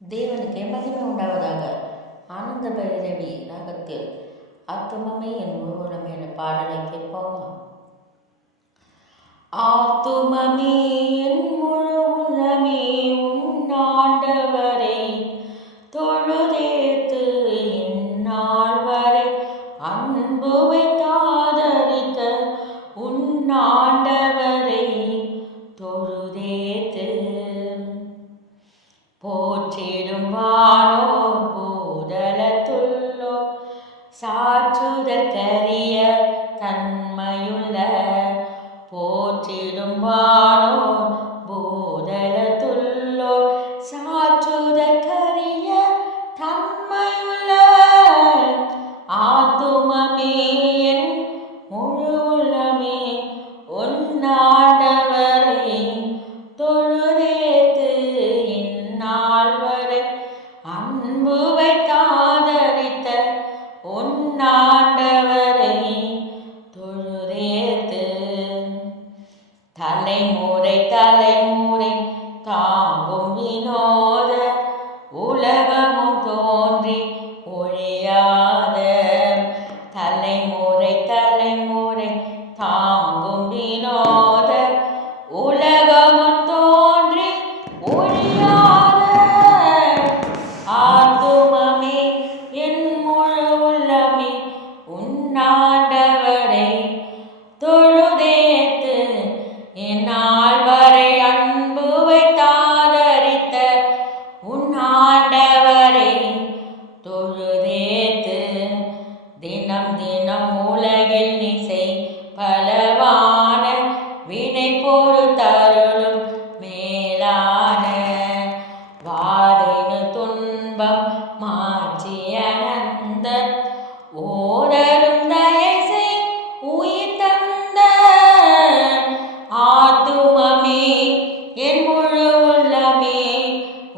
தேவனுக்கே மகிமை உண்டாவதாக. ஆனந்த பைரவி ராகத்தில் ஆத்துமமே என் உருவமே என்ற பாடலை கேட்போமா? ஆத்துமமே என் முழு உள்ளமே உன்னாண்டவரை தொழுதேத்து இந்நாள் வரை அன்பு வைத்தாதரித்த உன்னாண்டவரை தொழுதேத்து போற்றிடும் வானோர் பூதலத்துள்ளோ சாற்றுதற்கரிய தன்மையுள்ள போற்றிடும் வானோர் பூதலத்துள்ளோ சாற்றுதற்கரிய தன்மையுள்ள ஆத்துமமே என் முழு உள்ளமே உன்னாண்டவரை தொழுதேத்து இந்நாள் வரை அன்பு வைத்தாதரித்த உன்னாண்டவரை தொழுதேத்து தலைமுறை தலைமுறை தாங்கும் வினோத உலகமும் தோன்றி ஒழியாத தலைமுறை தலைமுறை தாங்கும் வினோத உலகமும் தோன்றி ஒழியாத ஆத்துமமே என் முழு உள்ளமே உன்னாண்டவரை தொழுதேத்து இந்நாள் வரை அன்பு வைத்தாதரித்த உன்னாண்டவரை தொழுதேத்து தினம் தினம் உலகில் இசை பலவான வினை பொறுத்தருளும் மேலான வாதினு துன்பம் மாற்றி அனந்த ஓரரும் தயசை உயிர் தந்த ஆத்துமமே என் முழு உள்ளமே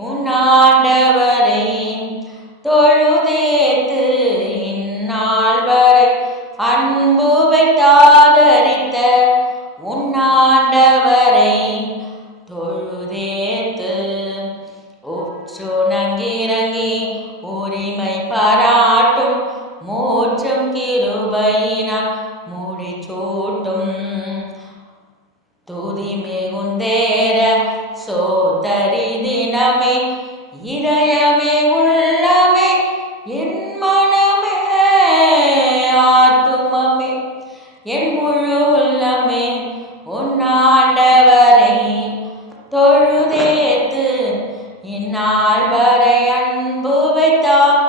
உன்னாண்டவரை தொழுதேத்து இந்நாள் வரை அன்பு வைத்தாதரித்த உன்னாண்டவரை தொழுதேத்து உச்சுணங்கிறங்கி உரிமை பாராட்டும் மூச்சும் கிருபையினால் முடிச்சூட்டும் துதி மிகுந்தேர சோதரி தினமே இதயமே உள்ளமே என் மனமே ஆத்துமமே என் முழு உள்ளமே உன்னாண்டவரை தொழுதேத்து இந்நாள் வரை அன்பு வைத்தார்